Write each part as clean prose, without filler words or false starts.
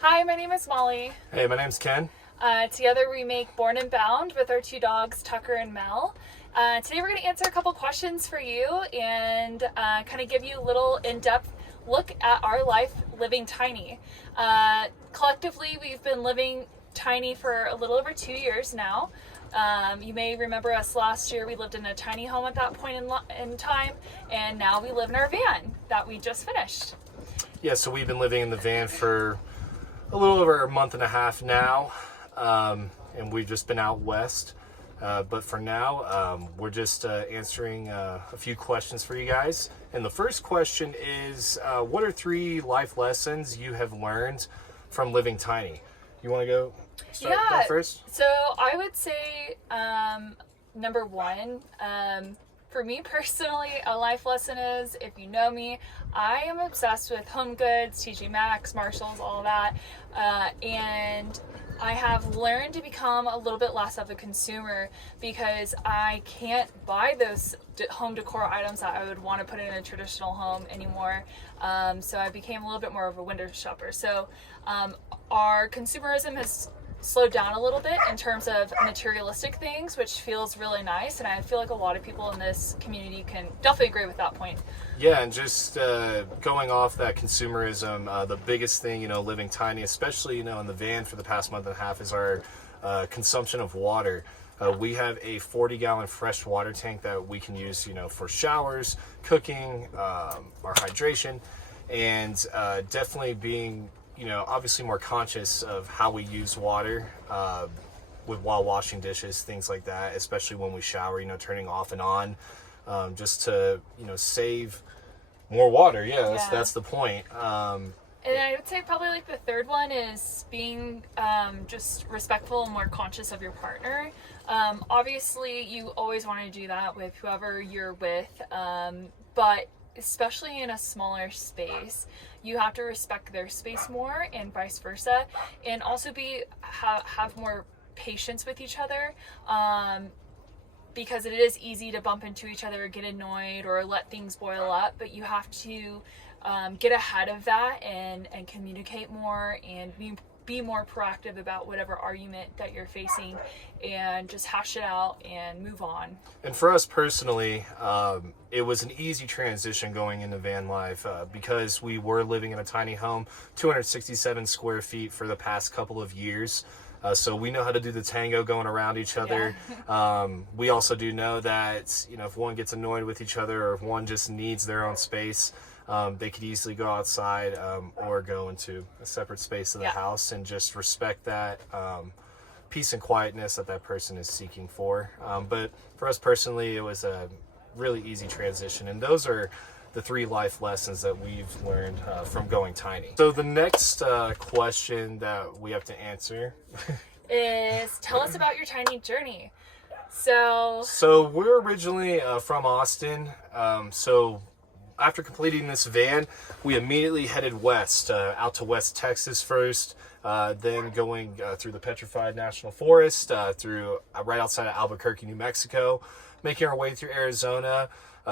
Hi, my name is Molly. Hey, my name's Ken. Together we make Bornandbound with our two dogs, Tucker and Mel. Today we're going to answer a couple questions for you and kind of give you a little in-depth look at our life living tiny. Collectively, we've been living tiny for a little over 2 years now. You may remember us last year. We lived in a tiny home at that point in time, and now we live in our van that we just finished. Yeah, so we've been living in the van for a little over a month and a half now, and we've just been out west. But for now, we're just answering a few questions for you guys. And the first question is, what are 3 life lessons you have learned from living tiny? You want to go start that first? So I would say number one, for me personally, a life lesson is, if you know me, I am obsessed with home goods, TJ Maxx, Marshalls, all of that. And I have learned to become a little bit less of a consumer because I can't buy those home decor items that I would want to put in a traditional home anymore. So I became a little bit more of a window shopper. So our consumerism has slowed down a little bit in terms of materialistic things, which feels really nice. And I feel like a lot of people in this community can definitely agree with that point. Yeah, and just going off that consumerism, the biggest thing, living tiny, especially, in the van for the past month and a half, is our consumption of water. We have a 40-gallon fresh water tank that we can use, for showers, cooking, our hydration, and definitely being, obviously more conscious of how we use water while washing dishes, things like that, especially when we shower, turning off and on, just to, save more water. That's the point. And I would say probably like the third one is being just respectful and more conscious of your partner. Obviously, you always want to do that with whoever you're with, but especially in a smaller space, you have to respect their space more, and vice versa, and also have more patience with each other. Because it is easy to bump into each other, get annoyed, or let things boil up, but you have to get ahead of that and communicate more and be more proactive about whatever argument that you're facing, and just hash it out and move on. And for us personally, it was an easy transition going into van life because we were living in a tiny home, 267 square feet for the past couple of years. So we know how to do the tango going around each other. Yeah. We also do know that, if one gets annoyed with each other or if one just needs their own space, they could easily go outside or go into a separate space of the house and just respect that peace and quietness that person is seeking for. But for us personally, it was a really easy transition. And those are the 3 life lessons that we've learned from going tiny. So the next question that we have to answer is, tell us about your tiny journey. So we're originally from Austin. So after completing this van, we immediately headed west, out to West Texas first, then going through the Petrified National Forest, through right outside of Albuquerque, New Mexico, making our way through Arizona,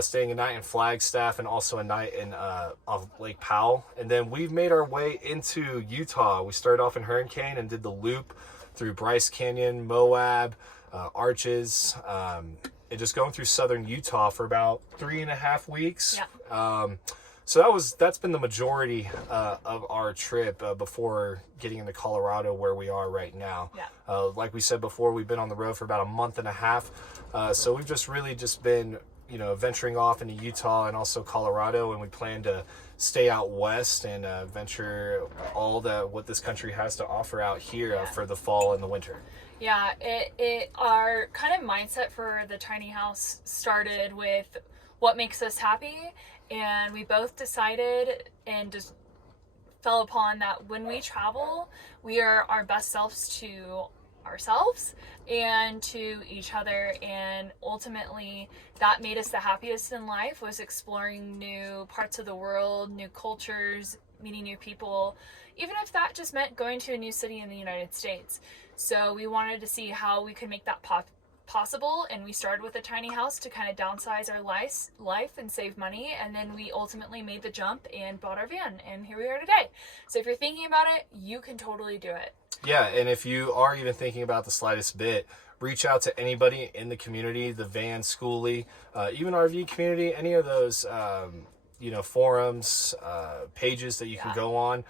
staying a night in Flagstaff and also a night in off Lake Powell. And then we've made our way into Utah. We started off in Hurricane and did the loop through Bryce Canyon, Moab, Arches, and just going through southern Utah for about 3.5 weeks. Yeah. So that's been the majority of our trip before getting into Colorado, where we are right now. Yeah. Like we said before, we've been on the road for about a month and a half. So we've just really been venturing off into Utah and also Colorado, and we plan to stay out west and venture all what this country has to offer out here for the fall and the winter. Yeah, our kind of mindset for the tiny house started with what makes us happy, and we both decided and just fell upon that when we travel, we are our best selves to ourselves and to each other, and ultimately that made us the happiest in life, was exploring new parts of the world, new cultures, meeting new people, even if that just meant going to a new city in the United States. So we wanted to see how we could make that possible, and we started with a tiny house to kind of downsize our life and save money, and then we ultimately made the jump and bought our van, and here we are today. So if you're thinking about it, you can totally do it. Yeah, and if you are even thinking about the slightest bit, reach out to anybody in the community, the van, schoolie, even RV community, any of those forums, pages that you can go on.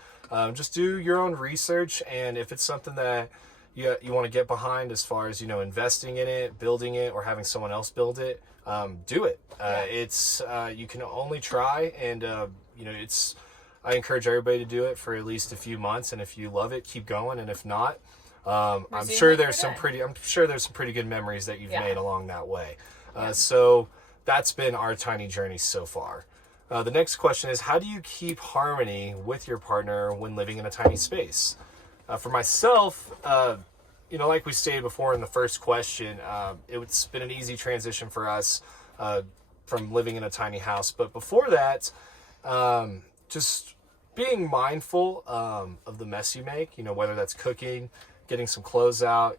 Just do your own research, and if it's something that you want to get behind as far as, investing in it, building it, or having someone else build it, do it. It's you can only try, and I encourage everybody to do it for at least a few months, and if you love it, keep going, and if not, I'm sure there's some pretty good memories that you've made along that way. So that's been our tiny journey so far. The next question is, how do you keep harmony with your partner when living in a tiny space? For myself, like we stated before in the first question, it's been an easy transition for us from living in a tiny house. But before that, just being mindful of the mess you make, whether that's cooking, getting some clothes out,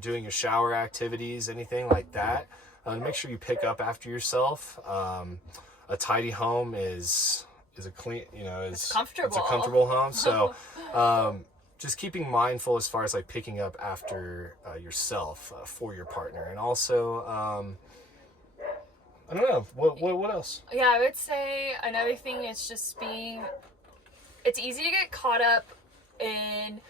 doing your shower activities, anything like that. Make sure you pick up after yourself. A tidy home is a clean, it's a comfortable home. So just keeping mindful as far as like picking up after yourself for your partner. And also, I don't know, what else? Yeah, I would say another thing is just it's easy to get caught up in,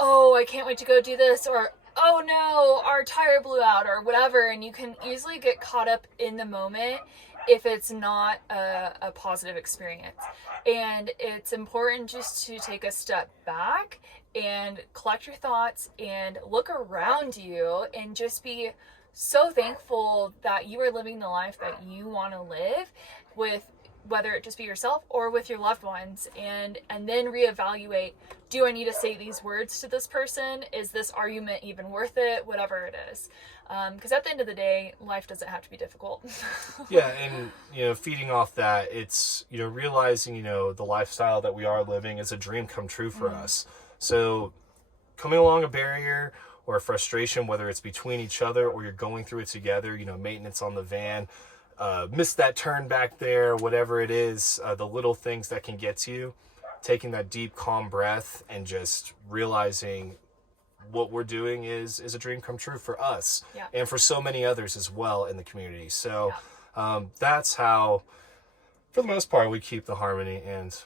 oh, I can't wait to go do this, or oh no, our tire blew out, or whatever, and you can easily get caught up in the moment if it's not a positive experience. And it's important just to take a step back and collect your thoughts and look around you and just be so thankful that you are living the life that you want to live, with whether it just be yourself or with your loved ones, and then reevaluate, do I need to say these words to this person? Is this argument even worth it? Whatever it is. Because at the end of the day, life doesn't have to be difficult. Yeah, and feeding off that, it's realizing the lifestyle that we are living is a dream come true for us. So coming along a barrier or a frustration, whether it's between each other or you're going through it together, maintenance on the van, missed that turn back there, whatever it is, the little things that can get to you, taking that deep, calm breath and just realizing what we're doing is a dream come true for us and for so many others as well in the community. So that's how, for the most part, we keep the harmony, and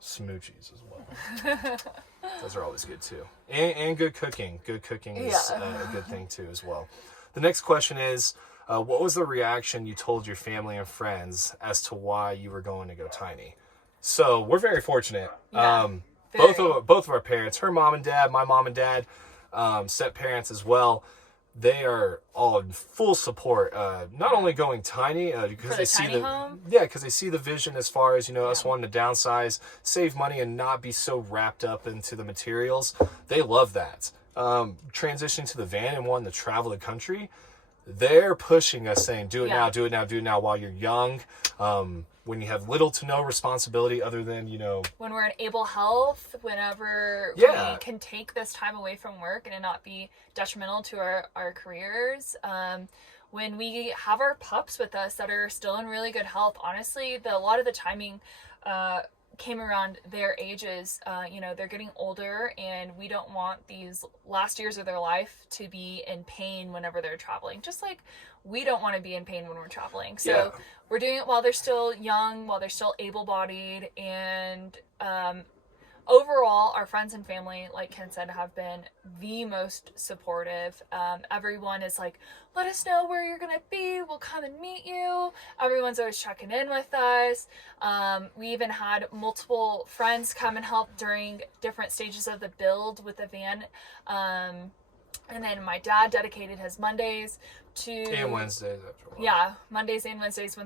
smoochies as well. Those are always good too. And good cooking. Good cooking is a good thing too as well. The next question is, what was the reaction you told your family and friends as to why you were going to go tiny? So we're very fortunate. Both of our parents, her mom and dad, my mom and dad, step parents as well, they are all in full support. Not only going tiny because they see because they see the vision as far as us wanting to downsize, save money, and not be so wrapped up into the materials. They love that. Transitioning to the van and wanting to travel the country, they're pushing us, saying, do it now, do it now, do it now while you're young. When you have little to no responsibility other than, when we're in able health, whenever we can take this time away from work and it not be detrimental to our careers. When we have our pups with us that are still in really good health, honestly, a lot of the timing came around their ages. They're getting older, and we don't want these last years of their life to be in pain whenever they're traveling, just like we don't want to be in pain when we're traveling. So we're doing it while they're still young, while they're still able-bodied, and overall, our friends and family, like Ken said, have been the most supportive. Everyone is like, let us know where you're going to be. We'll come and meet you. Everyone's always checking in with us. We even had multiple friends come and help during different stages of the build with the van. And then my dad dedicated his Mondays to... And Wednesdays after a while. Yeah, Mondays and Wednesdays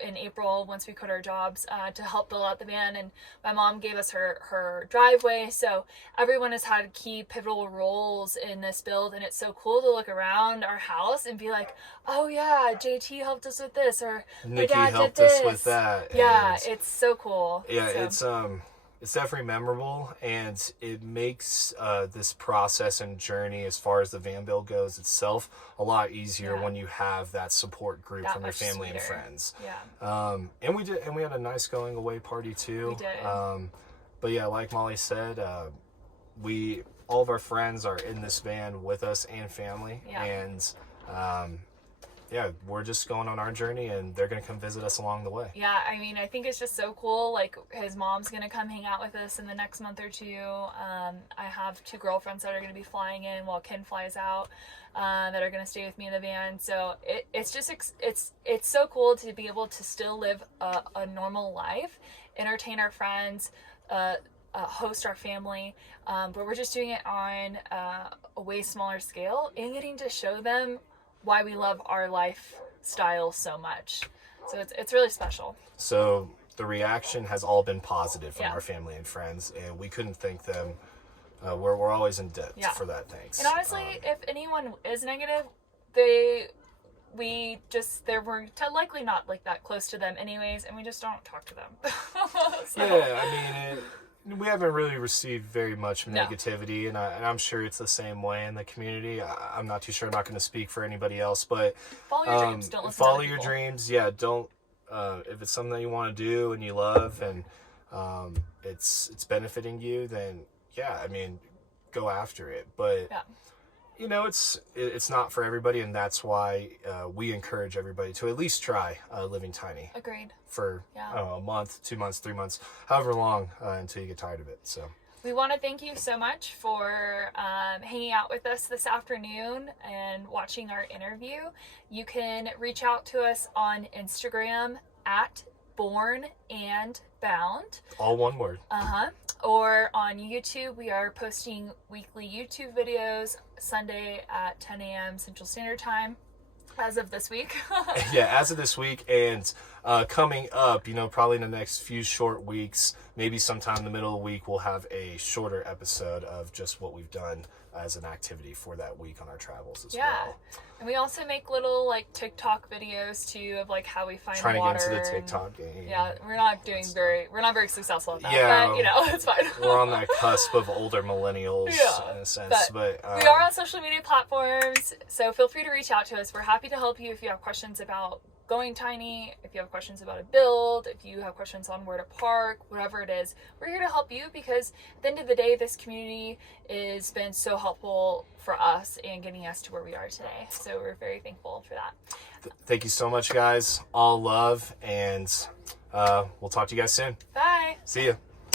in April, once we quit our jobs, to help build out the van. And my mom gave us her driveway. So everyone has had key pivotal roles in this build, and it's so cool to look around our house and be like, oh yeah, JT helped us with this, or Nikki my dad helped did this. us with that. Yeah, it's so cool. Yeah, so. it's definitely memorable, and it makes this process and journey as far as the van build goes itself a lot easier when you have that support group That from your much family and sweeter. friends. Yeah. And we had a nice going away party too. We did. But yeah, like Molly said, all of our friends are in this van with us and family. Yeah. And yeah, we're just going on our journey, and they're going to come visit us along the way. Yeah, I mean, I think it's just so cool. Like, his mom's going to come hang out with us in the next month or two. I have 2 girlfriends that are going to be flying in while Ken flies out, that are going to stay with me in the van. So it's just, it's so cool to be able to still live a normal life, entertain our friends, host our family, but we're just doing it on a way smaller scale, and getting to show them why we love our lifestyle so much. So it's really special. So the reaction has all been positive from Yeah. our family and friends, and we couldn't thank them. We're always in debt for that thanks. And honestly, if anyone is negative, we're likely not like that close to them anyways, and we just don't talk to them. So. Yeah, I mean, we haven't really received very much negativity, and I'm sure it's the same way in the community. I'm not too sure. I'm not going to speak for anybody else, but Follow your dreams. Don't listen to follow other your people. dreams. Yeah, don't. If it's something that you want to do and you love, and it's benefiting you, then yeah, I mean, go after it. But you know, it's not for everybody, and that's why we encourage everybody to at least try living tiny. Agreed. For I don't know, a month, 2 months, 3 months, however long until you get tired of it. So we want to thank you so much for hanging out with us this afternoon and watching our interview. You can reach out to us on Instagram at Bornandbound. All one word. Or on YouTube, we are posting weekly YouTube videos Sunday at 10 a.m. Central Standard Time. As of this week. Yeah, as of this week, and coming up, you know, probably in the next few short weeks, maybe sometime in the middle of the week, we'll have a shorter episode of just what we've done as an activity for that week on our travels as well. And we also make little like TikTok videos too of like how we find Trying water. to get into the TikTok game. Yeah, we're not very successful at that. Yeah, but you know, it's fine. We're on that cusp of older millennials in a sense, but we are on social media platforms, so feel free to reach out to us. We're happy to help you if you have questions about going tiny, if you have questions about a build, if you have questions on where to park, whatever it is. We're here to help you because at the end of the day, this community has been so helpful for us in getting us to where we are today. So we're very thankful for that. Thank you so much, guys. All love, and we'll talk to you guys soon. Bye. See ya.